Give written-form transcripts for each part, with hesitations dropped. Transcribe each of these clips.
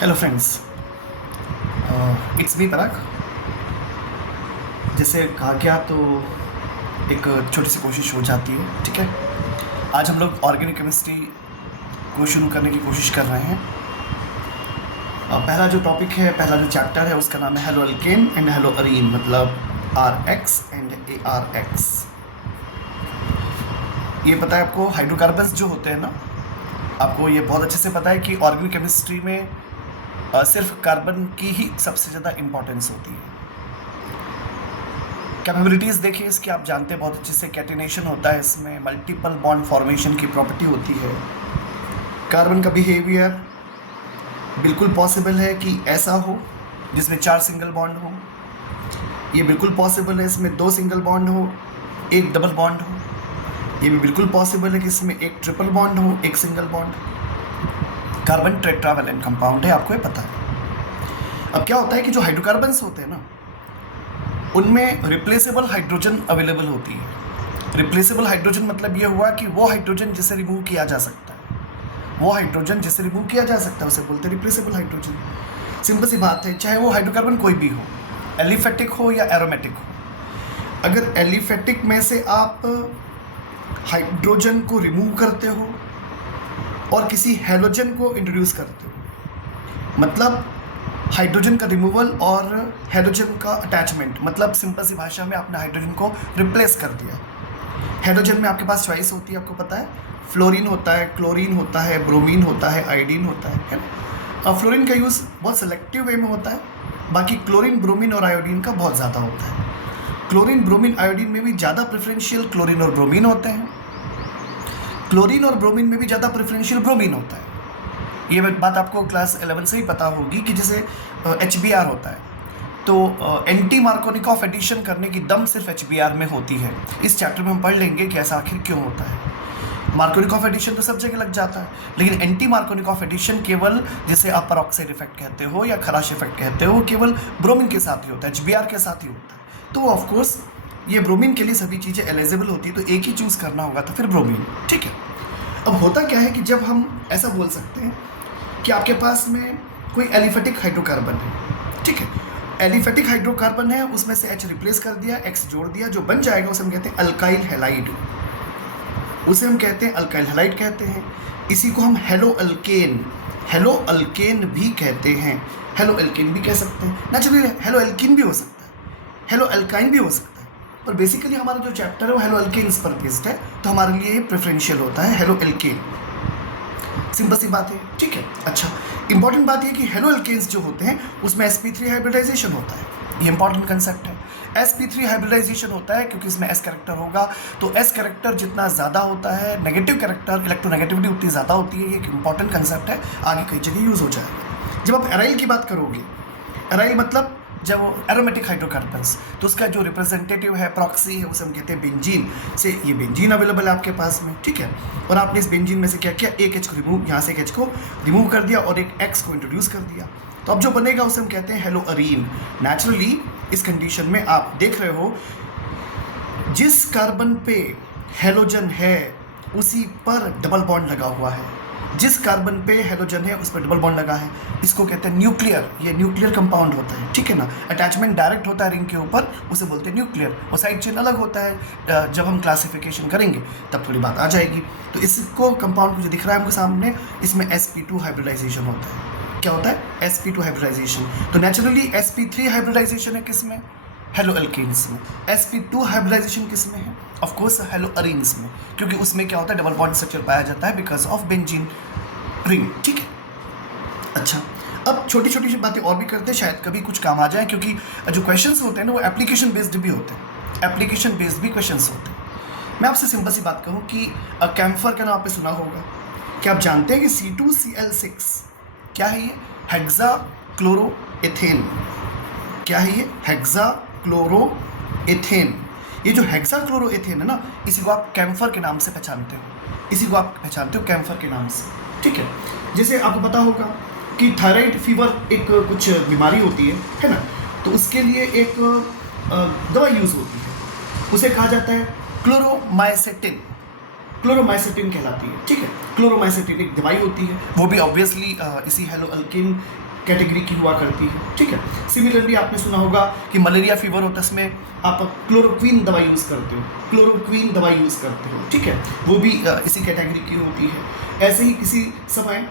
Hello friends, it's me पराग। जैसे कहा गया तो एक छोटी सी कोशिश हो जाती है, ठीक है। आज हम लोग ऑर्गेनिक केमिस्ट्री को शुरू करने की कोशिश कर रहे हैं। पहला जो टॉपिक है, पहला जो चैप्टर है, उसका नाम है hello alkane and hello Areen, मतलब RX एंड ARX। ये पता है आपको, हाइड्रोकार्बन्स जो होते हैं ना, आपको ये बहुत अच्छे से पता है कि ऑर्गेनिक केमिस्ट्री में सिर्फ कार्बन की ही सबसे ज़्यादा इम्पोर्टेंस होती है। कैपेबिलिटीज़ देखिए इसकी, आप जानते हैं बहुत अच्छे से। कैटिनेशन होता है इसमें, मल्टीपल बॉन्ड फॉर्मेशन की प्रॉपर्टी होती है। कार्बन का बिहेवियर बिल्कुल पॉसिबल है कि ऐसा हो जिसमें 4 सिंगल बॉन्ड हो। ये बिल्कुल पॉसिबल है इसमें 2 सिंगल बॉन्ड हो, 1 डबल बॉन्ड हो। ये भी बिल्कुल पॉसिबल है कि इसमें 1 ट्रिपल बॉन्ड हो, 1 सिंगल बॉन्ड हो। कार्बन टेट्रावैलेंट कंपाउंड है, आपको ये पता है। अब क्या होता है कि जो हाइड्रोकार्बन्स होते हैं ना, उनमें रिप्लेसेबल हाइड्रोजन अवेलेबल होती है। रिप्लेसेबल हाइड्रोजन मतलब ये हुआ कि वो हाइड्रोजन जिसे रिमूव किया जा सकता है, वो हाइड्रोजन जिसे रिमूव किया जा सकता है उसे बोलते हैं रिप्लेसेबल हाइड्रोजन। सिंपल सी बात है, चाहे वो हाइड्रोकार्बन कोई भी हो, एलिफेटिक हो या एरोमेटिक हो। अगर एलिफेटिक में से आप हाइड्रोजन को रिमूव करते हो और किसी हैलोजन को इंट्रोड्यूस करते हो, मतलब हाइड्रोजन का रिमूवल और हैलोजन का अटैचमेंट, मतलब सिंपल सी भाषा में आपने हाइड्रोजन को रिप्लेस कर दिया। हैलोजन में आपके पास चॉइस होती है, आपको पता है, फ्लोरीन होता है, क्लोरीन होता है, ब्रोमीन होता है, आयोडीन होता है ना। अब फ्लोरीन का यूज़ बहुत सेलेक्टिव वे में होता है, बाकी क्लोरीन, ब्रोमीन और आयोडीन का बहुत ज़्यादा होता है। क्लोरीन, ब्रोमीन, आयोडीन में भी ज़्यादा प्रेफरेंशियल क्लोरीन और ब्रोमीन होते हैं। क्लोरीन और ब्रोमीन में भी ज़्यादा प्रेफरेंशियल ब्रोमीन होता है। ये बात आपको क्लास 11 से ही पता होगी कि जैसे HBr होता है, तो एंटी मार्कोनिकॉफ एडिशन करने की दम सिर्फ HBr में होती है। इस चैप्टर में हम पढ़ लेंगे कि ऐसा आखिर क्यों होता है। मार्कोनिकॉफ एडिशन तो सब जगह लग जाता है, लेकिन एंटी मार्कोनिकॉफ एडिशन केवल, जिसे आप परऑक्साइड इफेक्ट कहते हो या खराश इफेक्ट कहते हो, केवल ब्रोमीन के साथ ही होता है, HBr के साथ ही होता है। तो ऑफकोर्स ये ब्रोमीन के लिए सभी चीज़ें एलिजिबल होती है, तो एक ही चूज़ करना होगा, तो फिर ब्रोमीन, ठीक है। अब होता क्या है कि जब हम ऐसा बोल सकते हैं कि आपके पास में कोई एलिफेटिक हाइड्रोकार्बन है, ठीक है, एलिफेटिक हाइड्रोकार्बन है, उसमें से H रिप्लेस कर दिया, X जोड़ दिया, जो बन जाएगा उसे हम कहते हैं अल्काइल हैलाइड। उसे हम कहते हैं अल्काइल हैलाइड कहते हैं। इसी को हम हेलो अल्केन, हेलो अल्केन भी कहते हैं, हेलो अल्केन भी कह सकते हैं। नेचुरली हेलो अल्कीन भी हो सकता है, हेलो अल्काइन भी हो सकता है, पर बेसिकली हमारा जो चैप्टर है वो हेलो अल्केन्स पर बेस्ड है, तो हमारे लिए प्रेफरेंशियल होता है हेलो अल्केन। सिंपल सी बात है, ठीक है। अच्छा, इंपॉर्टेंट बात यह कि हेलो अल्केन्स जो होते हैं उसमें sp3 हाइब्रिडाइजेशन होता है। ये इंपॉर्टेंट कंसेप्ट है। sp3 हाइब्रिडाइजेशन होता है क्योंकि इसमें s कैरेक्टर होगा, तो s कैरेक्टर जितना ज़्यादा होता है, नेगेटिव कैरेक्टर, इलेक्ट्रोनेगेटिविटी उतनी ज़्यादा होती है। ये एक इंपॉर्टेंट कंसेप्ट है, आगे कई जगह यूज़ हो जाएगा। जब आप एराइल की बात करोगे, एराइल मतलब जब एरोमेटिक हाइड्रोकार्बन्स, तो उसका जो रिप्रेजेंटेटिव है, प्रॉक्सी है, उसे हम कहते हैं बेंजीन। से ये बेंजीन अवेलेबल है आपके पास में, ठीक है। और आपने इस बेंजीन में से क्या किया, एक H को रिमूव, यहाँ से एक H को रिमूव कर दिया और एक X को इंट्रोड्यूस कर दिया, तो अब जो बनेगा उसे हम कहते हैं हेलो अरीन। नेचुरली इस कंडीशन में आप देख रहे हो, जिस कार्बन पे हेलोजन है उसी पर डबल बॉन्ड लगा हुआ है, जिस कार्बन पे हेलोजन है उस पर डबल बॉन्ड लगा है, इसको कहते हैं न्यूक्लियर। ये न्यूक्लियर कंपाउंड होता है, ठीक है ना। अटैचमेंट डायरेक्ट होता है रिंग के ऊपर, उसे बोलते हैं न्यूक्लियर, और साइड चेन अलग होता है। जब हम क्लासिफिकेशन करेंगे तब थोड़ी बात आ जाएगी। तो इसको कंपाउंड को जो दिख रहा है हमको सामने, इसमें sp2 हाइब्रिडाइजेशन होता है। क्या होता है, sp2 हाइब्रिडाइजेशन। तो नेचुरली sp3 हाइब्रिडाइजेशन है किसमें, हेलो अल्केन्स में। sp2 हाइब्रिडाइजेशन किस में है, ऑफ कोर्स हेलो अरीन्स में, क्योंकि उसमें क्या होता है, डबल बॉन्ड स्ट्रक्चर पाया जाता है बिकॉज ऑफ बेंजीन रिंग, ठीक है। अच्छा, अब छोटी छोटी बातें और भी करते हैं, शायद कभी कुछ काम आ जाए, क्योंकि जो क्वेश्चंस होते हैं ना वो एप्लीकेशन बेस्ड भी होते हैं, एप्लीकेशन बेस्ड भी क्वेश्चंस होते हैं। मैं आपसे सिंपल सी बात कहूँ कि कैम्फर का नाम आपने सुना होगा। क्या आप जानते हैं कि C2Cl6 क्या है, ये हेक्सा क्लोरो एथेन। क्या है ये, हेक्सा क्लोरो एथेन। ये जो हेक्सा क्लोरो एथेन है ना, इसी को आप कैम्फर के नाम से पहचानते हो, इसी को आप पहचानते हो कैम्फर के नाम से, ठीक है। जैसे आपको पता होगा कि थायराइड फीवर एक कुछ बीमारी होती है ना, तो उसके लिए एक दवा यूज़ होती है, उसे कहा जाता है क्लोरोमाइसेटिन। क्लोरोमाइसेटिन कहलाती है, ठीक है। क्लोरोमाइसेटिन एक दवाई होती है, वो भी ऑब्वियसली इसी हेलो अल्किन कैटेगरी की हुआ करती है, ठीक है। सिमिलरली आपने सुना होगा कि मलेरिया फीवर होता है, इसमें आप क्लोरोक्वीन दवाई यूज़ करते हो, क्लोरोक्वीन दवाई यूज़ करते हो, ठीक है, वो भी इसी कैटेगरी की होती है। ऐसे ही किसी समय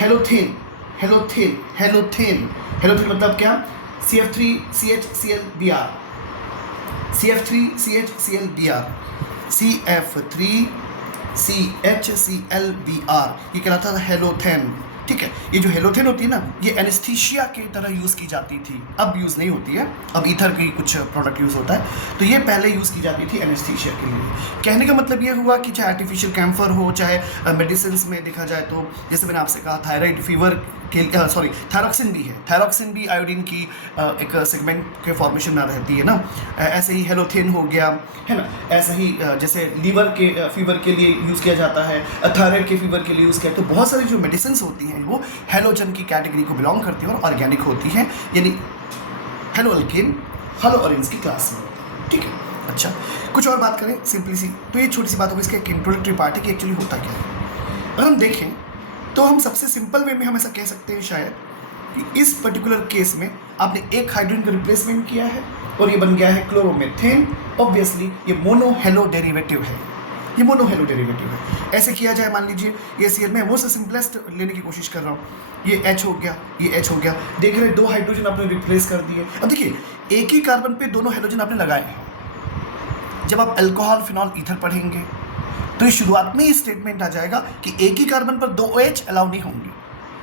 हेलोथेन हेलोथेन हेलोथेन हेलोथेन मतलब क्या, CF3CHClBr, CF3CHClBr, CF3CHClBr, ये कहलाता था हेलोथेन, ठीक है। ये जो हेलोथेन होती है ना, ये एनेस्थीसिया की तरह यूज़ की जाती थी, अब यूज़ नहीं होती है, अब ईथर की कुछ प्रोडक्ट यूज़ होता है, तो ये पहले यूज़ की जाती थी एनेस्थीसिया के लिए। कहने का मतलब ये हुआ कि चाहे आर्टिफिशियल कैम्फर हो, चाहे मेडिसिन में देखा जाए तो जैसे मैंने आपसे कहा थायराइड फीवर के सॉरी थायरॉक्सिन भी है, थायरॉक्सिन भी आयोडीन की एक सेगमेंट के फॉर्मेशन में रहती है ना, ऐसे ही हेलोथेन हो गया, है ना, ऐसा ही जैसे लीवर के फीवर के लिए यूज़ किया जाता है, थायराइड के फीवर के लिए यूज़ किया, तो बहुत सारी जो मेडिसिन होती हैं वो हेलोजन की कैटेगरी को बिलोंग करती है और ऑर्गेनिक होती हैं, यानी हेलो अल्केन हेलो ऑरेंज की क्लास में, ठीक है। अच्छा, कुछ और बात करें सिंपली सी, तो ये छोटी सी बात होगी, इसका एक इंट्रोडक्टरी पार्ट है कि एक्चुअली होता क्या है। अगर हम देखें तो हम सबसे सिंपल वे में हम ऐसा कह सकते हैं शायद कि इस पर्टिकुलर केस में आपने एक हाइड्रोजन का रिप्लेसमेंट किया है और ये बन गया है क्लोरोमेथेन। ऑब्वियसली ये मोनो हेलो डेरिवेटिव है, ये मोनो हेलो डेरिवेटिव है। ऐसे किया जाए, मान लीजिए ये सीएल में वो से सिंपलेस्ट लेने की कोशिश कर रहा हूँ, ये H हो गया, ये H हो गया, देख रहे हैं दो हाइड्रोजन आपने रिप्लेस कर दिए। अब देखिए एक ही कार्बन पे दोनों हाइड्रोजन आपने लगाए हैं। जब आप अल्कोहल फिनॉल ईथर पढ़ेंगे तो इस शुरुआत में ही स्टेटमेंट आ जाएगा कि एक ही कार्बन पर दो OH अलाउ नहीं होंगे,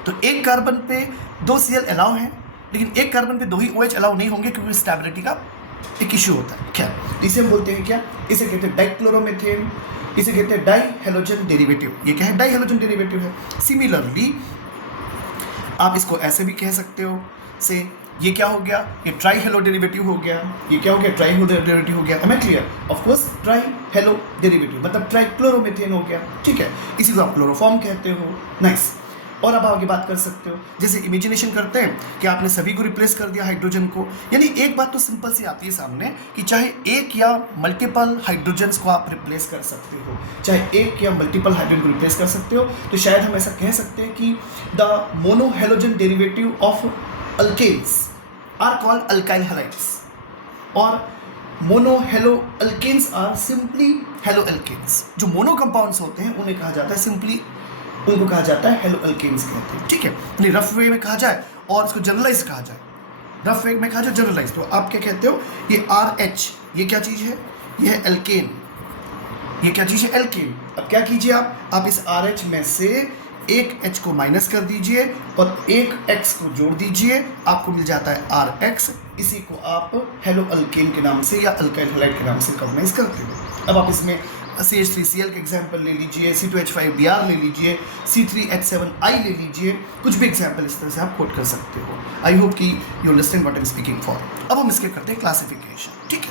तो एक कार्बन पे दो Cl अलाउ हैं, लेकिन एक कार्बन पे दो ही OH अलाउ नहीं होंगे क्योंकि स्टेबिलिटी का एक इश्यू होता है। क्या इसे हम बोलते हैं, क्या इसे कहते हैं डाइक्लोरोमेथेन, इसे कहते हैं डाई हेलोजन डेरिवेटिव। ये क्या है, डाई हेलोजन डेरिवेटिव है। सिमिलरली आप इसको ऐसे भी कह सकते हो से, ये क्या हो गया, ये ट्राई हेलो डेरिवेटिव हो गया, ये क्या हो गया, ट्राई हेलो डेरिवेटिव हो गया। Am I clear? Of course tri halo derivative मतलब ट्राई क्लोरोमेथेन हो गया, ठीक है, इसी को आप क्लोरोफॉर्म कहते हो। नाइस। और अब आगे बात कर सकते हो, जैसे इमेजिनेशन करते हैं कि आपने सभी को रिप्लेस कर दिया हाइड्रोजन को, यानी एक बात तो सिंपल सी आती है सामने कि चाहे एक या मल्टीपल हाइड्रोजन्स को आप रिप्लेस कर सकते हो, चाहे एक या मल्टीपल हाइड्रोजन को रिप्लेस कर सकते हो, तो शायद हम ऐसा कह सकते हैं कि the mono halogen derivative of alkanes are called alkyl halides और mono halo alkanes are simply halo alkanes. जो मोनो कंपाउंड्स होते हैं उन्हें कहा जाता है सिंपली, उनको कहा जाता है हेलो अल्केन्स कहते हैं, ठीक है। यानी रफ वे में कहा जाए और इसको जनरलाइज कहा जाए, रफ वे में कहा जाए जनरलाइज, तो आप क्या कहते हो, ये RH ये क्या चीज़ है, ये है एल्केन, ये क्या चीज़ है, एल्केन। अब क्या कीजिए आप इस RH में से एक H को माइनस कर दीजिए और एक X को जोड़ दीजिए, आपको मिल जाता है RH। इसी को आप हेलो अल्केन के नाम से या अल्काइल हैलाइड के नाम से रिकॉग्नाइज करते हो। अब आप इसमें CH3Cl के एग्जाम्पल ले लीजिए, C2H5Br ले लीजिए, C3H7I ले लीजिए, कुछ भी एग्जाम्पल इस तरह से आप कोट कर सकते हो। आई होप कि you understand what I am speaking for. अब हम इसके करते हैं क्लासिफिकेशन, ठीक है।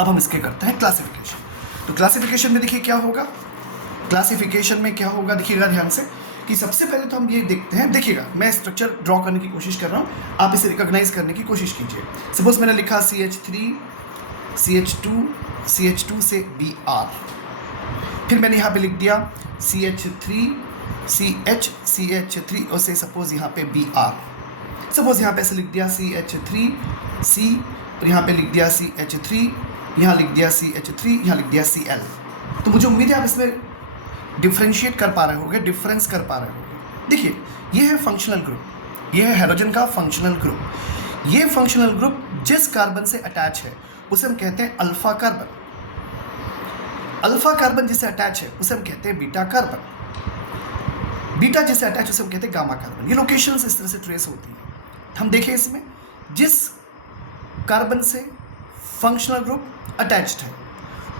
अब हम इसके करते हैं क्लासिफिकेशन। तो क्लासिफिकेशन में देखिए क्या होगा, क्लासिफिकेशन में क्या होगा, देखिएगा ध्यान से कि सबसे पहले तो हम ये देखते हैं, देखिएगा मैं स्ट्रक्चर ड्रॉ करने की कोशिश कर रहा हूँ, आप इसे रिकॉग्नाइज करने की कोशिश कीजिए। सपोज मैंने लिखा CH3 CH2 CH2 से Br, फिर मैंने यहाँ पे लिख दिया CH3 CH CH3 और से सपोज यहाँ पे Br, सपोज यहाँ पे ऐसे लिख दिया CH3 C और यहाँ पे लिख दिया CH3, यहाँ लिख दिया CH3, यहाँ लिख दिया Cl। तो मुझे उम्मीद है आप इसमें डिफ्रेंशिएट कर पा रहे होंगे, डिफरेंस कर पा रहे होंगे। देखिए ये है फंक्शनल ग्रुप, ये है हेलोजन का फंक्शनल ग्रुप। ये फंक्शनल ग्रुप जिस कार्बन से अटैच है उसे हम कहते हैं अल्फा कार्बन। अल्फा कार्बन जिससे अटैच है उसे हम कहते हैं बीटा कार्बन। बीटा जिससे अटैच उसे हम कहते हैं गामा कार्बन। ये लोकेशंस इस तरह से ट्रेस होती है। हम देखें इसमें जिस कार्बन से फंक्शनल ग्रुप अटैच्ड है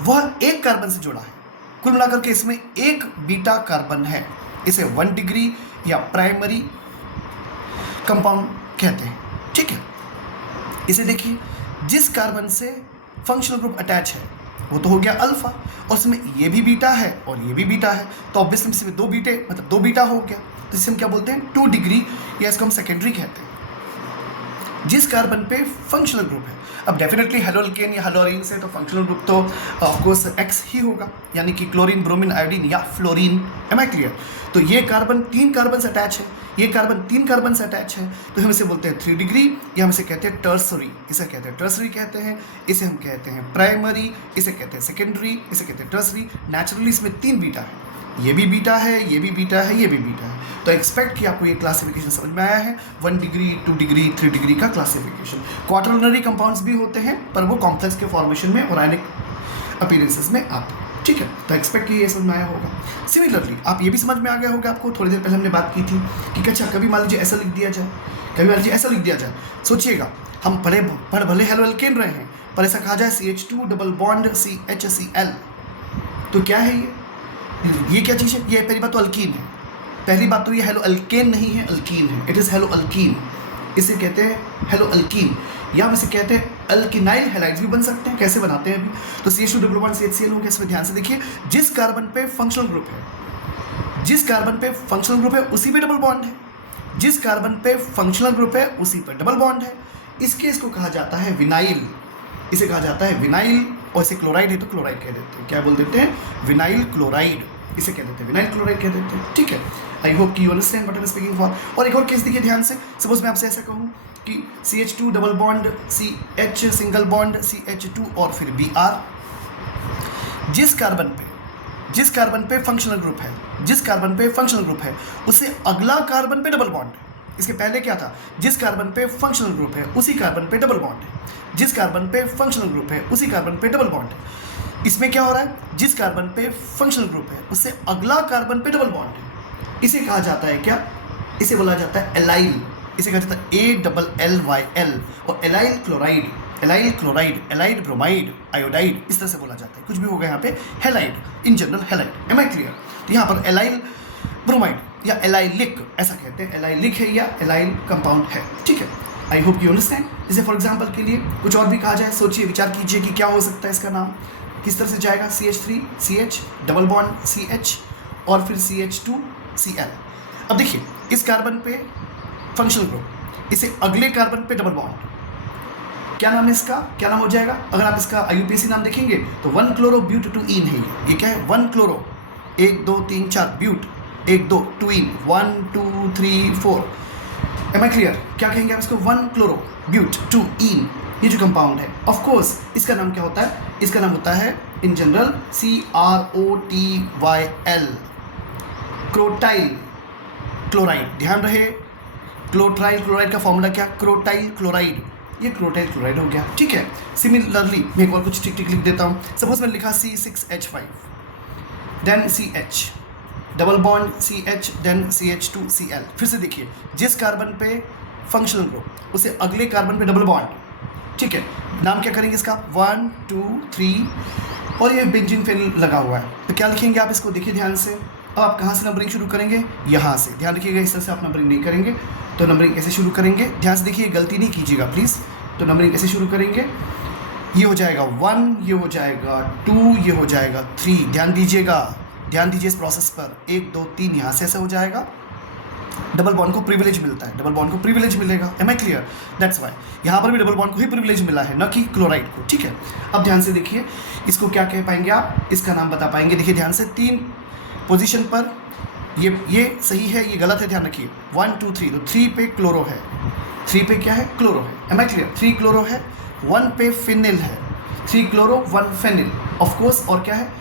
वह एक कार्बन से जुड़ा है, कुल मिलाकर के इसमें एक बीटा कार्बन है। इसे 1 डिग्री या प्राइमरी कंपाउंड कहते हैं, ठीक है। इसे देखिए जिस कार्बन से फंक्शनल ग्रुप अटैच है वो तो हो गया अल्फा, और इसमें ये भी बीटा है और ये भी बीटा है, तो ऑब्वियसली इसमें दो बीटे मतलब दो बीटा हो गया, तो इसे हम क्या बोलते हैं 2 डिग्री, या इसको हम सेकेंडरी कहते हैं। जिस कार्बन पे फंक्शनल ग्रुप है। अब डेफिनेटली हेलोअल्केन या हेलोअरीन से तो फंक्शनल ग्रुप तो ऑफ कोर्स X ही होगा, यानी कि क्लोरीन, ब्रोमीन, आयोडीन या फ्लोरीन। Am I clear? तो ये कार्बन 3 कार्बन से अटैच है, ये कार्बन 3 कार्बन से अटैच है, तो हम इसे बोलते हैं 3 डिग्री, या हम इसे कहते हैं टर्सरी। इसे कहते हैं टर्सरी कहते हैं, इसे हम कहते हैं प्राइमरी, इसे कहते हैं सेकेंडरी, इसे कहते हैं टर्सरी। नेचुरली इसमें 3 बीटा है, ये भी बीटा है, ये भी बीटा है, ये भी बीटा है। तो एक्सपेक्ट कि आपको ये क्लासिफिकेशन समझ में आया है, 1 डिग्री, 2 डिग्री, 3 डिग्री का क्लासिफिकेशन। क्वाटरनरी कंपाउंड्स भी होते हैं, पर वो कॉम्प्लेक्स के फॉर्मेशन में और आयनिक अपीयरेंसेस में आते हैं। ठीक है, तो एक्सपेक्ट कि ये समझ में आया होगा। सिमिलरली आप ये भी समझ में आ गया होगा, आपको थोड़ी देर पहले हमने बात की थी कि अच्छा कभी मान लीजिए ऐसा लिख दिया जाए, कभी मान लीजिए ऐसा लिख दिया जाए। सोचिएगा, हम पढ़ भले हेलोअल्केन रहे हैं, पर ऐसा कहा जाए CH2 डबल बॉन्ड CHCl, तो क्या है ये क्या चीज़ है? ये पहली बात तो अल्कीन है। पहली बात तो ये हेलोअल्केन नहीं है, अल्कीन है। इट इज़ हेलोअल्कीन, इसे कहते हैं हेलोअल्कीन, या हम इसे कहते हैं अल्किनाइल हैलाइड्स भी बन सकते हैं। कैसे बनाते हैं अभी? तो CH2 डबल बॉन्ड CHCl हो गया। इसमें ध्यान से देखिए, जिस कार्बन पे फंक्शनल ग्रुप है, जिस कार्बन पे फंक्शनल ग्रुप है उसी पे डबल बॉन्ड है, जिस कार्बन पे फंक्शनल ग्रुप है उसी पे डबल बॉन्ड है। इस केस को कहा जाता है विनाइल, इसे कहा जाता है विनाइल। और इसे क्लोराइड है तो क्लोराइड कह देते हैं। क्या बोल देते हैं? विनाइल क्लोराइड, इसे कह देते हैं विनाइल क्लोराइड कह देते हैं। ठीक है, आई होप कि you understand what I am speaking for. और एक और केस देखिए ध्यान से, सपोज मैं आपसे ऐसा कहूँ कि CH2 double bond CH single bond CH2 और फिर Br, जिस कार्बन पे फंक्शनल ग्रुप है, जिस कार्बन पे फंक्शनल ग्रुप है उससे अगला कार्बन पे डबल बॉन्ड है। इसके पहले क्या था? जिस कार्बन पे फंक्शनल ग्रुप है उसी कार्बन पे डबल बॉन्ड है, जिस कार्बन पे फंक्शनल ग्रुप है उसी कार्बन पे डबल बॉन्ड है। इसमें क्या हो रहा है? जिस कार्बन पे फंक्शनल ग्रुप है उससे अगला कार्बन पे डबल बॉन्ड है। इसे कहा जाता है क्या? इसे बोला जाता है एलाइल, इसे कहा जाता है ALLYL। और allyl chloride, allyl chloride, allied bromide, iodide, इस तरह से बोला जाता है। कुछ भी होगा यहाँ पे halide, in general halide. Am I clear? तो यहाँ पर एलाइल ब्रोमाइड या एलाइलिक ऐसा कहते हैं, एलाइलिक है या एलाइल कंपाउंड है। ठीक है, आई होप यू अंडरस्टैंड। इसे फॉर एग्जाम्पल के लिए कुछ और भी कहा जाए, सोचिए, विचार कीजिए कि क्या हो सकता है इसका नाम, किस तरह से जाएगा? CH3 CH double bond CH और फिर CH2 Cl। अब देखिए, इस कार्बन पे फंक्शनल ग्रुप, इसे अगले कार्बन पे डबल बॉन्ड, क्या नाम है इसका? क्या नाम हो जाएगा? अगर आप इसका IUPAC नाम देखेंगे तो 1 क्लोरो ब्यूट 2 इन है। ये क्या है? 1 क्लोरो, 1 2 3 4 ब्यूट, 1 2 2 इन, 1 2 3 4। Am I clear? क्या कहेंगे आप इसको? 1 क्लोरो ब्यूट 2 इन, ये जो कंपाउंड है। ऑफ कोर्स इसका नाम क्या होता है? इसका नाम होता है इन जनरल CROTYL, क्रोटाइल क्लोराइड। ध्यान रहे, क्लोट्राइल क्लोराइड का फॉर्मूला क्या? क्रोटाइल क्लोराइड। ये क्रोटाइल क्लोराइड हो गया। ठीक है, सिमिलरली मैं एक और कुछ टिक टिक लिख देता हूँ। सपोज मैंने लिखा C6H5, then CH double bond CH, then CH2Cl। फिर से देखिए, जिस कार्बन पे फंक्शनल ग्रुप उसे अगले कार्बन पे डबल बॉन्ड। ठीक है, नाम क्या करेंगे इसका? 1 2 3, और ये बेंजीन फेनिल लगा हुआ है, तो क्या लिखेंगे आप इसको? देखिए ध्यान से। अब आप कहाँ से नंबरिंग शुरू करेंगे? यहाँ से। ध्यान रखिएगा, इस तरह से आप नंबरिंग नहीं करेंगे। तो नंबरिंग कैसे शुरू करेंगे? ध्यान से देखिए, गलती नहीं कीजिएगा प्लीज़। तो नंबरिंग कैसे शुरू करेंगे? ये हो जाएगा 1, ये हो जाएगा 2, ये हो जाएगा 3। ध्यान दीजिएगा, ध्यान दीजिए इस प्रोसेस पर। 1 2 3 यहाँ से ऐसा हो जाएगा। डबल बॉन्ड को प्रिविलेज मिलता है, डबल बॉन्ड को प्रिविलेज मिलेगा। Am I clear? That's why यहाँ पर भी डबल बॉन्ड को ही प्रिविलेज मिला है, न कि क्लोराइड को। ठीक है, अब ध्यान से देखिए, इसको क्या कह पाएंगे आप? इसका नाम बता पाएंगे। देखिए ध्यान से, 3 पोजीशन पर ये सही है, ये गलत है, ध्यान रखिए। 1 2 3, तो 3 पे क्लोरो है, 3 पे क्या है? क्लोरो है। Am I clear? 3 क्लोरो है, 1 पे फिनिल है, 3 क्लोरो 1 फेनिल। ऑफ कोर्स, और क्या है?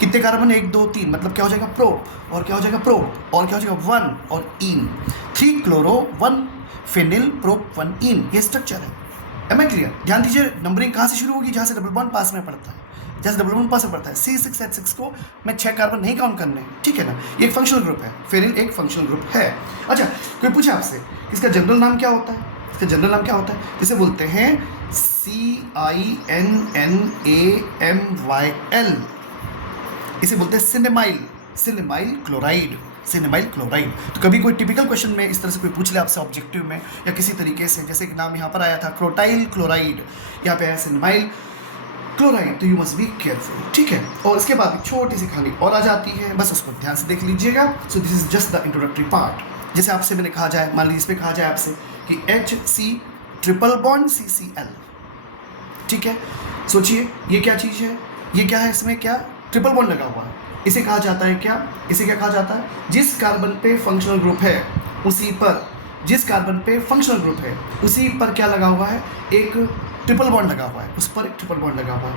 कितने कार्बन? 1 2 3, मतलब क्या हो जाएगा? प्रोप। और क्या हो जाएगा? प्रोप। और क्या हो जाएगा? 1 और इन। 3 क्लोरो 1 फेनिल प्रोप 1 इन, ये स्ट्रक्चर है। Am I clear? ध्यान दीजिए, नंबरिंग कहाँ से शुरू होगी? जहाँ से डबल बॉन्ड पास में पड़ता है, जैसे डबल बॉन्ड पास में पड़ता है। C6H6 को मैं 6 कार्बन नहीं काउंट करने, ठीक है ना? ये एक फंक्शनल ग्रुप है, फेनिल एक फंक्शनल ग्रुप है। अच्छा, कोई पूछे आपसे इसका जनरल नाम क्या होता है? इसका जनरल नाम क्या होता है? जिसे बोलते हैं CINNAMYL, इसे बोलते हैं सिनेमाइल, सिनेमाइल क्लोराइड, सिनेमाइल क्लोराइड। तो कभी कोई टिपिकल क्वेश्चन में इस तरह से कोई पूछ ले आपसे ऑब्जेक्टिव में या किसी तरीके से, जैसे कि नाम यहाँ पर आया था क्रोटाइल क्लोराइड, यहाँ पे आया सिनेमाइल क्लोराइड, तो यू मस्ट बी केयरफुल। ठीक है, और इसके बाद छोटी सी कहानी और आ जाती है, बस उसको ध्यान से देख लीजिएगा। So this is just the introductory part. जैसे आपसे मैंने कहा जाए, मान लीजिए इसमें कहा जाए आपसे कि HC ट्रिपल बॉन्ड CCl। ठीक है, सोचिए ये क्या चीज़ है, ये क्या है, इसमें क्या ट्रिपल बॉन्ड लगा हुआ है। इसे कहा जाता है क्या, इसे क्या कहा जाता है, जिस कार्बन पे फंक्शनल ग्रुप है उसी पर, जिस कार्बन पे फंक्शनल ग्रुप है उसी पर क्या लगा हुआ है, एक ट्रिपल बॉन्ड लगा हुआ है, उस पर एक ट्रिपल बॉन्ड लगा हुआ है।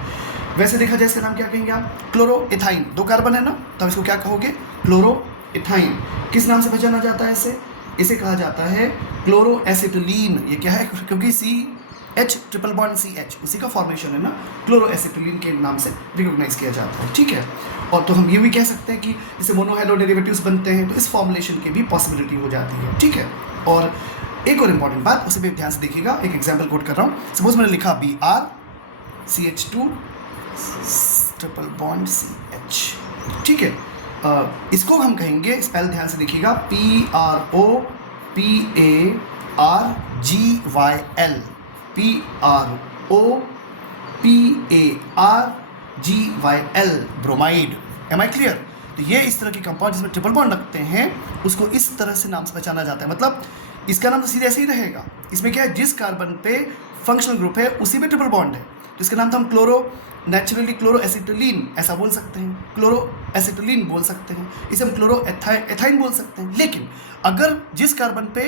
वैसे देखा जाए इसका नाम क्या कहेंगे आप, क्लोरोइथाइन। 2 कार्बन है ना, तब इसको क्या कहोगे, क्लोरोइथाइन। किस नाम से पहचाना जाता है इसे, इसे कहा जाता है क्लोरोएसिटिलीन। ये क्या है, क्योंकि CH ट्रिपल बॉन्ड CH उसी का फॉर्मेशन है ना, क्लोरोएसिटिलीन के नाम से रिकॉग्नाइज किया जाता है। ठीक है, और तो हम ये भी कह सकते हैं कि इससे मोनोहेलो डेरिवेटिव्स बनते हैं, तो इस फॉर्मुलेशन की भी पॉसिबिलिटी हो जाती है। ठीक है, और एक और इम्पॉर्टेंट बात, उसे भी ध्यान से देखिएगा, एक एग्जाम्पल कोट कर रहा हूँ। सपोज मैंने लिखा BrCH2 ट्रिपल बॉन्ड CH। ठीक है, इसको हम कहेंगे, स्पेल ध्यान से देखिएगा, PROPARGYL bromide. Am I clear. तो ये इस तरह के कंपाउंड जिसमें ट्रिपल बॉन्ड लगते हैं उसको इस तरह से नाम से पहचाना जाता है। मतलब इसका नाम तो सीधे ऐसे ही रहेगा। इसमें क्या है, जिस कार्बन पे फंक्शनल ग्रुप है उसी पे ट्रिपल बॉन्ड है, तो इसका नाम तो हम नेचुरली क्लोरोएसिटिलीन ऐसा बोल सकते हैं, क्लोरोएसिटिलीन बोल सकते हैं, इसे हम क्लोरोएथाइन बोल सकते हैं। लेकिन अगर जिस कार्बन पे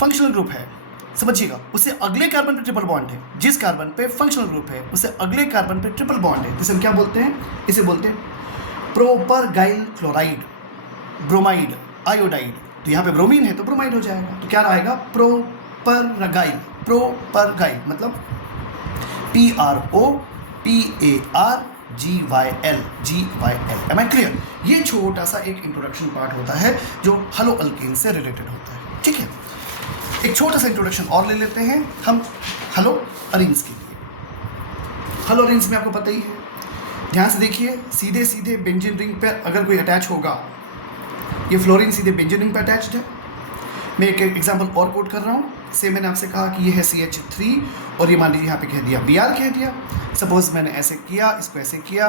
फंक्शनल ग्रुप है, समझिएगा, उससे अगले कार्बन पे ट्रिपल बॉन्ड है, जिस कार्बन पे फंक्शनल ग्रुप है उससे अगले कार्बन पे ट्रिपल बॉन्ड है, तो इसे हम क्या बोलते हैं, इसे बोलते हैं प्रोपरगाइल क्लोराइड, ब्रोमाइड, आयोडाइड। तो यहाँ पे ब्रोमीन है तो ब्रोमाइड हो जाएगा, तो क्या रहेगा, प्रोपरगाइल। प्रोपरगाइल मतलब PROPARGYL। M I clear. ये छोटा सा एक इंट्रोडक्शन पार्ट होता है जो हलो अल्केन से रिलेटेड होता है। ठीक है, एक छोटा सा इंट्रोडक्शन और ले लेते हैं हम हलो अरीन्स के लिए। हलो अरीन्स में आपको पता ही है, ध्यान से देखिए, सीधे सीधे बेंजीन रिंग पर अगर कोई अटैच होगा, ये फ्लोरीन सीधे बेंजीन रिंग पर अटैच्ड है। मैं एक एग्जांपल और कोट कर रहा हूँ। से मैंने आपसे कहा कि ये है CH3 और ये मान लीजिए यहाँ पे कह दिया Br कह दिया। सपोज मैंने ऐसे किया, इसको ऐसे किया,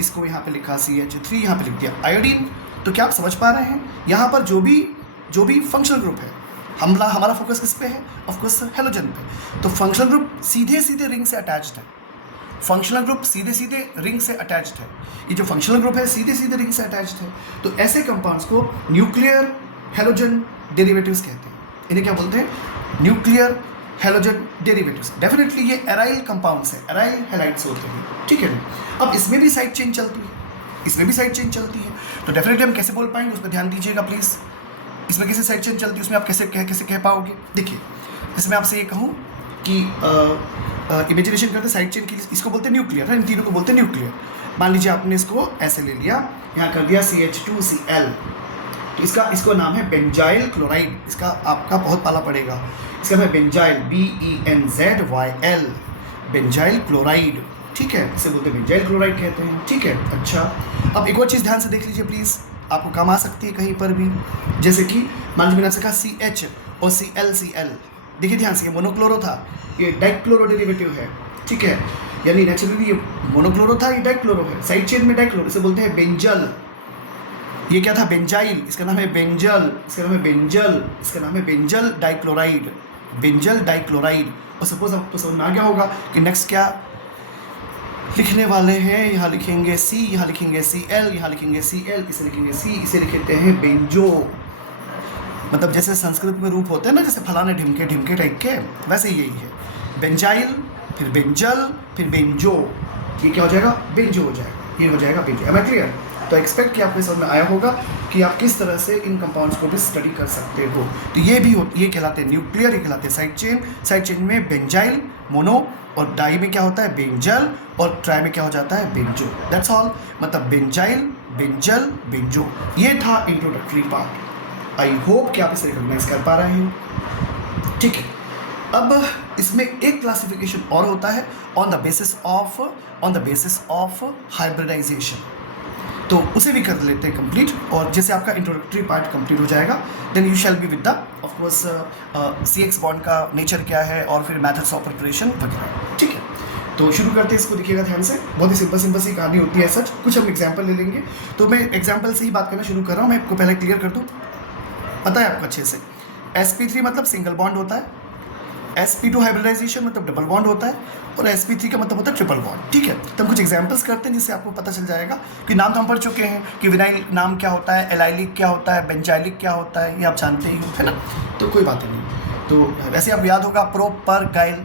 इसको यहाँ पे लिखा CH3, यहाँ पे लिख दिया आयोडीन। तो क्या आप समझ पा रहे हैं, यहाँ पर जो भी फंक्शनल ग्रुप है, हमारा फोकस किस पे है, ऑफकोर्स हेलोजन पे। तो फंक्शनल ग्रुप सीधे सीधे रिंग से अटैच्ड है, फंक्शनल ग्रुप सीधे सीधे रिंग से अटैच्ड है। ये जो फंक्शनल ग्रुप है सीधे सीधे रिंग से अटैच्ड है। तो ऐसे कंपाउंड्स को न्यूक्लियर हेलोजन डेरिवेटिव्स कहते हैं। इन्हें क्या बोलते हैं, न्यूक्लियर हेलोजन डेरिवेटिव्स। डेफिनेटली ये एराइल कंपाउंड्स हैं, एराइल हैलाइड्स होते हैं। ठीक है, अब इसमें भी साइड चेन चलती है, इसमें भी साइड चेन चलती है। तो डेफिनेटली हम कैसे बोल पाएंगे, उस पर ध्यान दीजिएगा प्लीज़। इसमें कैसे साइड चेन चलती है, उसमें आप कैसे कह पाओगे। देखिए, जैसे मैं आपसे ये कहूँ कि इमेजिनेशन करते साइड चेन की, इसको बोलते हैं न्यूक्लियर है, इन तीनों को बोलते हैं न्यूक्लियर। मान लीजिए आपने इसको ऐसे ले लिया, यहाँ कर दिया CH2Cl, तो इसको नाम है बेंजाइल क्लोराइड। इसका आपका बहुत पाला पड़ेगा, इसका नाम है बेंजाइल, BENZYL, बेंजाइल क्लोराइड। ठीक है, इसे बोलते हैं बेंजाइल क्लोराइड कहते हैं। ठीक है, अच्छा, अब एक और चीज़ ध्यान से देख लीजिए प्लीज़, आपको काम आ सकती है कहीं पर भी। जैसे कि मान लीजिए मैंने आपसे कहा CH और CL। देखिए ध्यान से, मोनोक्लोरो था, ये डाइक्लोरो डेरिवेटिव है। ठीक है, यानी नेचुरली ये मोनोक्लोरो था, ये डाइक्लोरो है, साइड चेन में डाइक्लोरो, इसे बोलते हैं बेंजल। ये क्या था, बेंजाइल, इसका नाम है बेंजल, इसका नाम है बेंजल, इसका नाम है बेंजल डाइक्लोराइड, बेंजल डाइक्लोराइड। और सपोज आपको समझ में आ गया होगा कि नेक्स्ट क्या लिखने वाले हैं। यहाँ लिखेंगे C, यहाँ लिखेंगे Cl, यहाँ लिखेंगे Cl, इसे लिखेंगे C, इसे लिखते हैं बेंजो। मतलब जैसे संस्कृत में रूप होते हैं ना, जैसे फलाने ढिमके ढिमके टाइप के, वैसे यही है, बेंजाइल, फिर बेंजल, फिर बेंजो। ये क्या हो जाएगा, बेंजो हो जाएगा, ये हो जाएगा बेंजो। Am I clear. तो एक्सपेक्ट कि आपको समझ में आया होगा कि आप किस तरह से इन कंपाउंड्स को भी स्टडी कर सकते हो। तो ये कहलाते हैं न्यूक्लियर, ये कहलाते हैं साइड चेन। साइड चेन में बेंजाइल, मोनो, और डाई में क्या होता है, बेंजल, और ट्राई में क्या हो जाता है, बेंजो। That's all. मतलब बेंजाइल, बेंजल, बेंजो। ये था इंट्रोडक्टरी पार्ट। आई होप कि आप इसे रिकॉग्नाइज कर पा रहे हैं। ठीक है, अब इसमें एक क्लासिफिकेशन और होता है on the basis of hybridization. तो उसे भी कर लेते हैं कंप्लीट, और जैसे आपका इंट्रोडक्टरी पार्ट कंप्लीट हो जाएगा, then you shall be with the of course CX bond का नेचर क्या है और फिर मेथड्स ऑफ प्रिपरेशन वगैरह। ठीक है, तो शुरू करते हैं इसको। देखिएगा ध्यान से, बहुत ही सिंपल सी कहानी होती है सच। कुछ हम एग्जाम्पल ले लेंगे, तो मैं एग्जाम्पल से ही बात करना शुरू कर रहा हूँ। मैं आपको पहले क्लियर कर दूँ, पता है आपको अच्छे से, sp3 मतलब सिंगल बॉन्ड होता है, sp2 हाइब्रिडाइजेशन मतलब डबल बॉन्ड होता है और sp3 का मतलब होता है ट्रिपल बॉन्ड। ठीक है, तो हम कुछ एग्जांपल्स करते हैं जिससे आपको पता चल जाएगा कि नाम तो हम पढ़ चुके हैं कि विनाइल नाम क्या होता है, एलाइलिक क्या होता है, बेंजाइलिक क्या होता है, ये आप जानते ही हो, है ना, तो कोई बात नहीं। तो वैसे आप याद होगा प्रोपर गाइल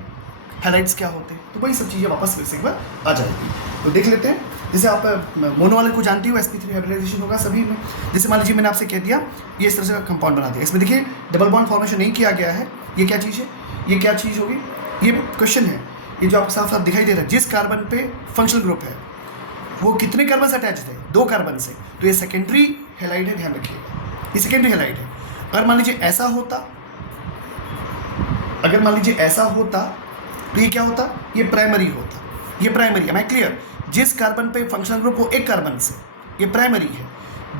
हैलाइड्स क्या होते हैं, तो वही सब चीज़ें वापस फिर से एक बार आ जाएगी। तो देख लेते हैं, जैसे आप मोनो वाले को जानती हो sp3 हाइब्रिडाइजेशन होगा सभी में। जैसे मान लीजिए मैंने आपसे कह दिया ये इस तरह से कंपाउंड बना दिया, इसमें देखिए डबल बॉन्ड फॉर्मेशन नहीं किया गया है, ये क्या चीज़ है, ये क्या चीज़ होगी, ये क्वेश्चन है, ये जो आपको साफ साफ दिखाई दे रहा है, जिस कार्बन पे फंक्शनल ग्रुप है वो कितने कार्बन से अटैच है, 2 कार्बन से, तो ये सेकेंडरी हैलाइड है, ध्यान रखिएगा, ये सेकेंडरी हैलाइड है। अगर मान लीजिए ऐसा होता, अगर मान लीजिए ऐसा होता तो ये क्या होता, ये प्राइमरी होता, ये प्राइमरी है, मैं क्लियर, जिस कार्बन पे फंक्शनल ग्रुप हो 1 कार्बन से, ये प्राइमरी है,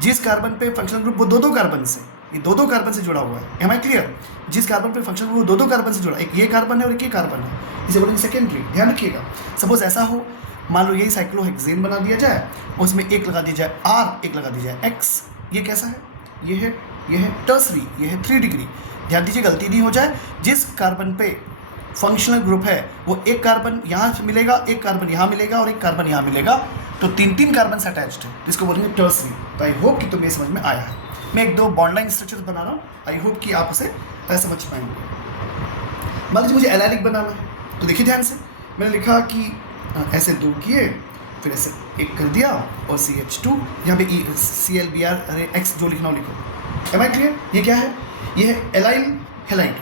जिस कार्बन पे फंक्शनल ग्रुप वो 2-2 कार्बन से, ये 2-2 कार्बन से जुड़ा हुआ है, एम आई क्लियर, जिस कार्बन पे फंक्शनल ग्रुप 2-2 कार्बन से जुड़ा, एक ये कार्बन है और एक ये कार्बन है, इसे बोलेंगे सेकेंडरी। ध्यान रखिएगा, सपोज ऐसा हो, मान लो यही साइक्लोहेक्सेन बना दिया जाए, उसमें एक लगा दिया जाए R, एक लगा दिया जाए X, ये कैसा है, ये है टर्सरी, ये है 3 डिग्री। ध्यान दीजिए गलती नहीं हो जाए, जिस कार्बन पे फंक्शनल ग्रुप है वो 1 कार्बन यहाँ से मिलेगा, 1 कार्बन यहाँ मिलेगा और 1 कार्बन यहाँ मिलेगा, तो 3-3 कार्बन से अटैच्ड है, जिसको बोलेंगे टर्सरी। तो आई होप कि तुम्हें समझ में आया है। मैं 1-2 बॉन्ड लाइन स्ट्रक्चर बना रहा हूँ, आई होप कि आप उसे समझ पाएंगे। मान लीजिए मुझे एलाइलिक बनाना है, तो देखिए ध्यान से, मैंने लिखा कि ऐसे 2 किए, फिर ऐसे 1 कर दिया और CH2, यहाँ पे ClBr, अरे X जो लिखना हो लिखो, एम आई क्लियर। ये क्या है, ये है एलाइल हैलाइड,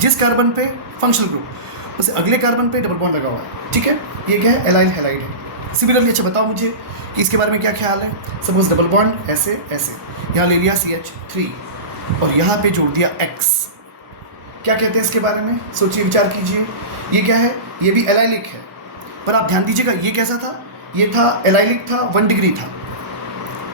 जिस कार्बन पे फंक्शनल ग्रुप उसे अगले कार्बन पे डबल बॉन्ड लगा हुआ है, ठीक है, ये क्या है, एलाइल हैलाइड है। सिमिलरली अच्छा बताओ मुझे कि इसके बारे में क्या ख्याल है। सपोज डबल बॉन्ड ऐसे यहाँ ले लिया CH3 और यहाँ पे जोड़ दिया X, क्या कहते हैं इसके बारे में, सोचिए विचार कीजिए। ये क्या है, ये भी एलाइलिक है, पर आप ध्यान दीजिएगा ये कैसा था, ये था एलाइलिक था, 1 डिग्री था,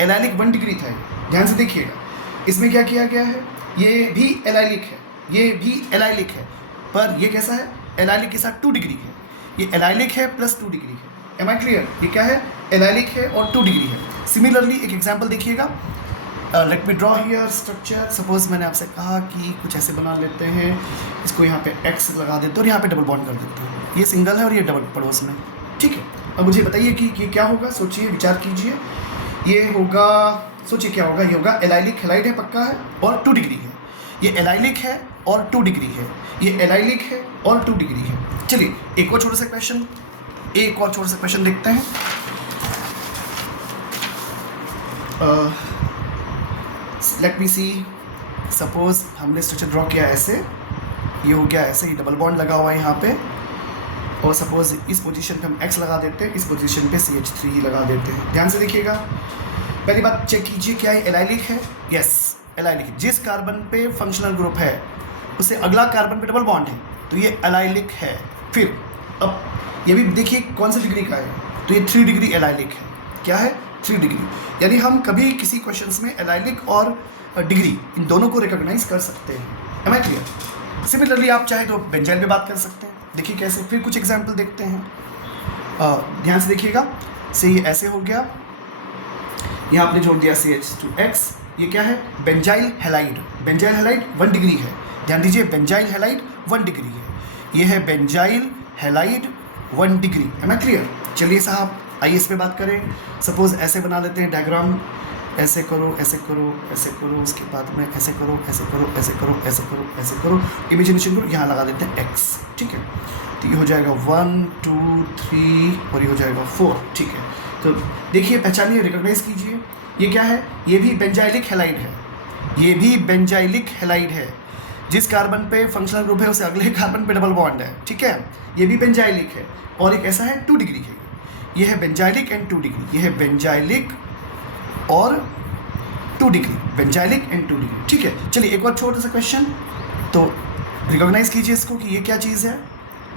एलाइलिक 1 डिग्री था, ध्यान से देखिएगा। इसमें क्या किया गया है, ये भी एलाइलिक है, ये भी एलाइलिक है, पर ये कैसा है, एलाइलिक के साथ 2 डिग्री है, ये एलाइलिक है प्लस 2 डिग्री है, एम आई क्लियर। ये क्या है, एलाइलिक है और 2 डिग्री है। सिमिलरली एक एग्जांपल देखिएगा, let me draw here structure. Suppose मैंने आपसे कहा कि कुछ ऐसे बना लेते हैं, इसको यहाँ पे X लगा देते हैं और यहाँ पे डबल बॉन्ड कर देते हैं, ये सिंगल है और ये डबल पड़ोस में, ठीक है। अब मुझे बताइए कि ये क्या होगा, सोचिए विचार कीजिए। ये होगा, सोचिए क्या होगा, ये होगा एलाइलिक हैलाइड है, पक्का है, और 2 डिग्री है, ये एलाइलिक है और 2 डिग्री है, ये एलाइलिक है और 2 डिग्री है। चलिए एक और छोटा सा क्वेश्चन, एक और छोटा सा क्वेश्चन देखते हैं। लेट मी सी, सपोज हमने स्ट्रक्चर ड्रॉ किया ऐसे, ये हो गया ऐसे, ये डबल बॉन्ड लगा हुआ है यहाँ पे, और सपोज इस पोजीशन पे हम X लगा देते हैं, इस पोजीशन पे CH3 ही लगा देते हैं। ध्यान से देखिएगा, पहली बात चेक कीजिए क्या ये एलाइलिक है, यस एलाइलिक है। जिस कार्बन पे फंक्शनल ग्रुप है उससे अगला कार्बन पे डबल बॉन्ड है, तो ये एलाइलिक है। फिर अब ये भी देखिए कौन सी डिग्री का है, तो ये 3 डिग्री एलाइलिक है, क्या है, 3 डिग्री। यानी हम कभी किसी क्वेश्चंस में एलाइलिक और डिग्री इन दोनों को रिकॉग्नाइज कर सकते हैं, एम आई क्लियर। सिमिलरली आप चाहे तो बेंजाइल पे बात कर सकते हैं, देखिए कैसे। फिर कुछ एग्जाम्पल देखते हैं, ध्यान से देखिएगा। से ये ऐसे हो गया, यहाँ आपने जोड़ दिया CH2X, ये क्या है, benzyl halide, benzyl halide 1 degree है, ध्यान दीजिए बेंजाइल हैलाइड 1 डिग्री है, ये है बेंजाइल हैलाइड 1 डिग्री, है ना क्लियर। चलिए साहब आइए इस पे बात करें। सपोज ऐसे बना लेते हैं डायग्राम, ऐसे करो ऐसे करो ऐसे करो, उसके बाद में ऐसे करो ऐसे करो ऐसे करो ऐसे करो ऐसे करो, इमेजिनेशन करो, यहाँ लगा देते हैं X, ठीक है। तो ये हो जाएगा 1 2 3 और ये हो जाएगा 4, ठीक है। तो देखिए पहचानिए, रिकॉग्नाइज कीजिए, ये क्या है, ये भी बेंजाइलिक हैलाइड है, ये भी बेंजाइलिक हैलाइड है। जिस कार्बन पे फंक्शनल ग्रुप है उसे अगले कार्बन पे डबल बॉन्ड है, ठीक है। ये भी बेंजाइलिक है और एक ऐसा है 2 डिग्री है, ये है बेंजाइलिक एंड 2 डिग्री, ये है बेंजाइलिक और 2 डिग्री, बेंजाइलिक एंड 2 डिग्री, ठीक है। चलिए एक और छोटा सा क्वेश्चन, तो रिकॉग्नाइज कीजिए इसको कि ये क्या चीज़ है।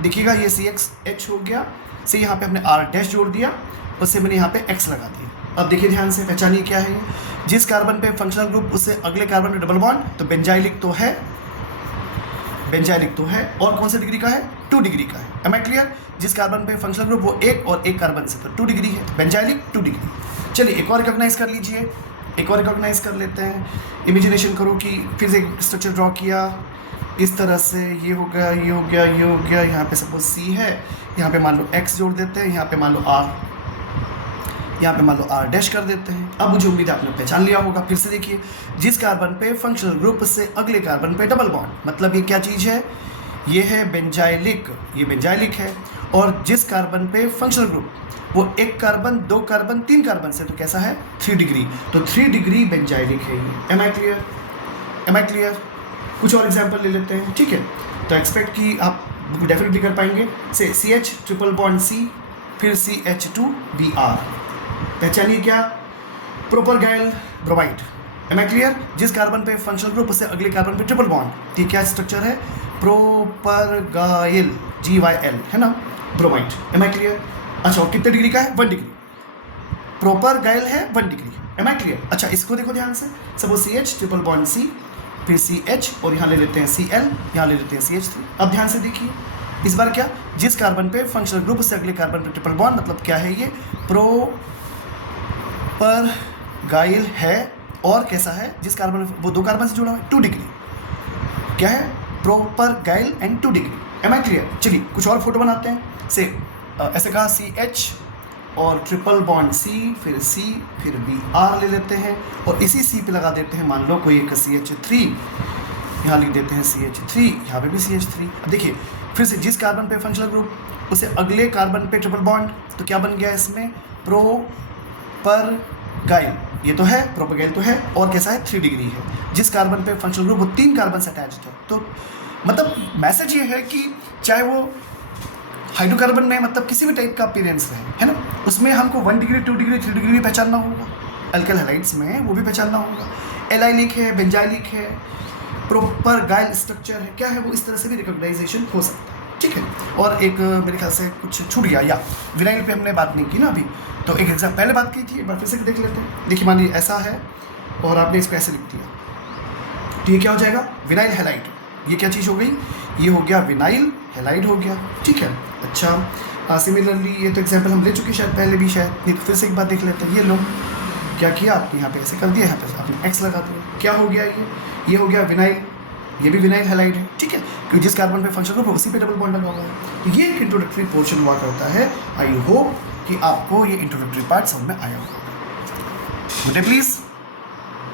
देखिएगा ये CXH हो गया, से यहाँ पे हमने R' जोड़ दिया, उससे मैंने यहाँ पे X लगा दिया। अब देखिए ध्यान से, पहचानिए क्या है ये। जिस कार्बन पे फंक्शनल ग्रुप उससे अगले कार्बन पे डबल बॉन्ड, तो बेंजाइलिक तो है, बेंजाइलिक तो है, और कौन सा डिग्री का है, 2 डिग्री का है, एम आई क्लियर। जिस कार्बन पे फंक्शनल ग्रुप वो 1 और 1 कार्बन से, तो 2 डिग्री है, तो बेंजाइलिक 2 डिग्री। चलिए एक और रिकॉग्नाइज कर लीजिए, एक और रिकॉग्नाइज कर लेते हैं। इमेजिनेशन करो कि फिर से एक स्ट्रक्चर ड्रॉ किया, इस तरह से ये हो गया, ये हो गया, ये हो गया। यहाँ पे सपोज C है, यहाँ पे मान लो X जोड़ देते हैं, यहाँ पे मान लो R, यहाँ पे मान लो R डैश कर देते हैं। अब मुझे उम्मीद है आपने पहचान लिया होगा। फिर से देखिए, जिस कार्बन पे फंक्शनल ग्रुप से अगले कार्बन पे डबल बॉन्ड, मतलब ये क्या चीज़ है, ये है बेंजाइलिक, ये बेंजाइलिक है। और जिस कार्बन पे फंक्शनल ग्रुप वो एक कार्बन, दो कार्बन, तीन कार्बन से, तो कैसा है 3 डिग्री, तो 3 डिग्री बेंजाइलिक है ये। Am I clear, am I clear. कुछ और एग्जाम्पल ले लेते हैं, ठीक है। तो एक्सपेक्ट कि आप डेफिनेटली कर पाएंगे। से CH ट्रिपल बॉन्ड C, फिर CH2Br, पहचानिए क्या, propargyl bromide. Am I clear. जिस कार्बन पे फंक्शनल ग्रुप उससे अगले कार्बन पे ट्रिपल बॉन्ड, ठीक, क्या स्ट्रक्चर है, प्रोपरगाइल, GYL, है ना, ब्रोमाइड। Am I clear. अच्छा, और कितने डिग्री का है, 1 डिग्री, प्रोपरगाइल है 1 डिग्री। Am I clear. अच्छा, इसको देखो ध्यान से, suppose CH triple bond C, फिर CH, और यहाँ ले लेते हैं Cl, यहाँ ले लेते हैं CH3। अब ध्यान से देखिए, इस बार क्या, जिस कार्बन पे फंक्शनल ग्रुप से अगले कार्बन पे ट्रिपल बॉन्ड, मतलब क्या है ये, प्रोपरगाइल है। और कैसा है, जिस कार्बन, वो दो कार्बन से जुड़ा है, 2 डिग्री, क्या है, propargyl and 2 degree. Am I clear. चलिए कुछ और फोटो बनाते हैं। से ऐसे कहा, CH और ट्रिपल बॉन्ड C, फिर C, फिर Br ले लेते हैं, और इसी C पे लगा देते हैं मान लो कोई एक CH3, यहाँ लिख देते हैं CH3, यहाँ पे भी CH3। अब देखिए फिर से, जिस कार्बन पे फंक्शनल ग्रुप उसे अगले कार्बन पे ट्रिपल बॉन्ड, तो क्या बन गया इसमें, प्रोपरगाइल, ये तो है, प्रोपरगाइल तो है, और कैसा है, 3 डिग्री है। जिस कार्बन पे फंक्शनल ग्रुप वो 3 कार्बन से अटैच्ड है। तो मतलब मैसेज ये है कि चाहे वो हाइड्रोकार्बन में मतलब किसी भी टाइप का अपीयरेंस है ना, उसमें हमको 1 डिग्री, 2 डिग्री, 3 डिग्री भी पहचानना होगा। अल्काइल हैलाइड्स में वो भी पहचानना होगा। एलाइलिक है, बेंजाइलिक है, प्रोपरगाइल स्ट्रक्चर है, क्या है वो, इस तरह से भी रिकॉग्नाइजेशन हो सकता है, ठीक है। और एक मेरे ख्याल से कुछ छूट गया, या विनाइल पे हमने बात नहीं की ना अभी, तो एक एग्जाम पहले बात की थी, एक बार फिर से देख लेते हैं। देखिए मान लीजिए ऐसा है और आपने इसको ऐसे लिख दिया, तो ये क्या हो जाएगा, विनाइल हैलाइड। ये क्या चीज़ हो गई, ये हो गया विनाइल हैलाइड हो गया, ठीक है। अच्छा, सिमिलरली ये तो एग्जाम्पल हम ले चुके शायद पहले भी, शायद नहीं, तो फिर से एक बात देख लेते हैं। ये लो, क्या किया आपने, यहाँ पे ऐसे कर दिया, यहाँ पे आपने X लगा दिया, क्या हो गया, ये हो गया विनाइल, ये भी विनाइल हैलाइड है, ठीक है, क्योंकि जिस कार्बन पे फंक्शन ग्रुप उसी पे डबल बॉन्ड लगा हुआ है। तो ये एक इंट्रोडक्टरी पोर्शन हुआ करता है। आई होप कि आपको ये इंट्रोडक्टरी पार्ट समझ में आया होगा। मुझे प्लीज़